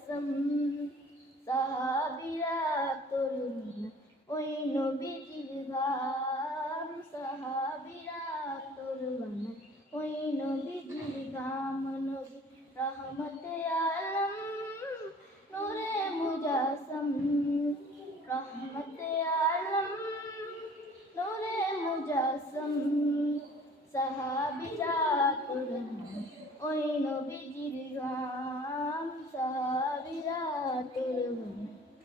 মুজাসসাম সাহাবীরা তরুণ ওই নবীজির ঘাম সাহাবীরা তরুণ ওই নবীজির ঘাম নবী রহমতে আলম নূরে মুজাসসাম রহমতে আলম নূরে মুজাসসাম সাহাবীরা তরুণ ওই নবীজির ঘাম সাহাবীরা তরুণ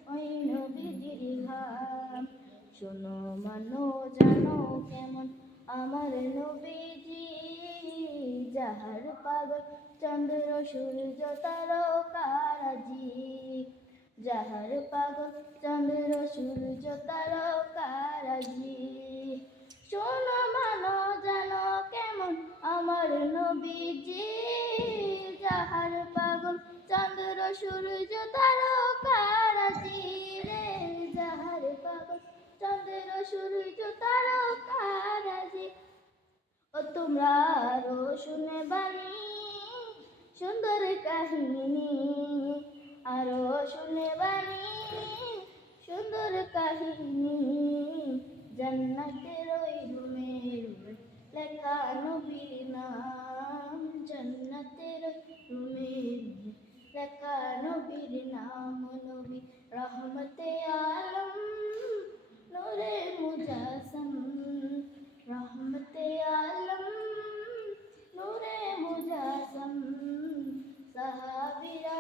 ওই নবীজির ঘাম শোনো মানো জানো কেমন আমার নবীজি যাহার পাগল চন্দ্র সূর্য তারকারাজি যাহার পাগল চন্দ্র সূর্য তারকারাজি শোনো মানো জানো কেমন আমার নবীজি যাহার পাগল চন্দ্র সূর্য তারকারাজি রে যাহার পাগল চন্দ্র সূর্য তারকারাজি ও তোমরা আরো শুনে বাণী সুন্দর কাহিনী আরো শুনে বাণী সুন্দর কাহিনী জান্নাতের ওই রুমের লেখা নবীর নাম জান্নাতের রুমের লেখা নবীর নাম নবী রহমতে আলম নূরে মুজাসসাম রহমতে আলম নূরে মুজাসসাম সাহাবীরা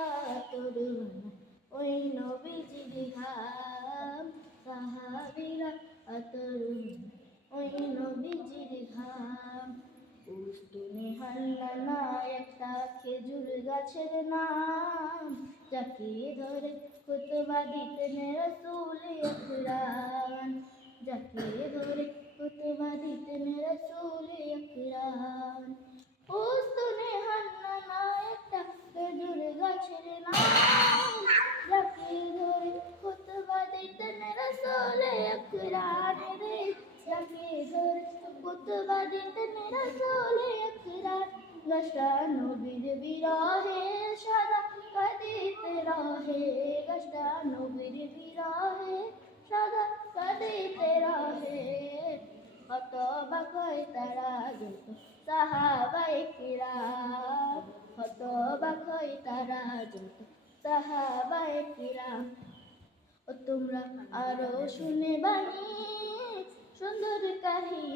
তরুণ ওই নবীজির ঘাম সাহাবীরা তরুণ ওই নবীজির ঘাম উস্তুনে হান্নানা একটা খেজুর গাছের নাম যাকে ধরে খুতবা দিতেন রাসূল আকরাম যাকে ধরে খুতবা দিতেন রাসূল আকরাম উস্তুনে হান্নানা একটা খেজুর গাছের নাম যাকে ধরে খুতবা দিতেন রাসূল আকরাম রে যাকে ধরে খুতবা দিতেন রাসূল আকরাম গাছটা নবীর বিরহে সদা কাঁদিতে রহে গাছটা নবীর বিরহে সদা কাঁদিতে রহে কত বাকয় তারা যত সাহাবায়ে কিরাম কত বাকয় তারা যত সাহাবায়ে কিরাম ও তোমরা আরো শুনে বাণী সুন্দর কাহিনী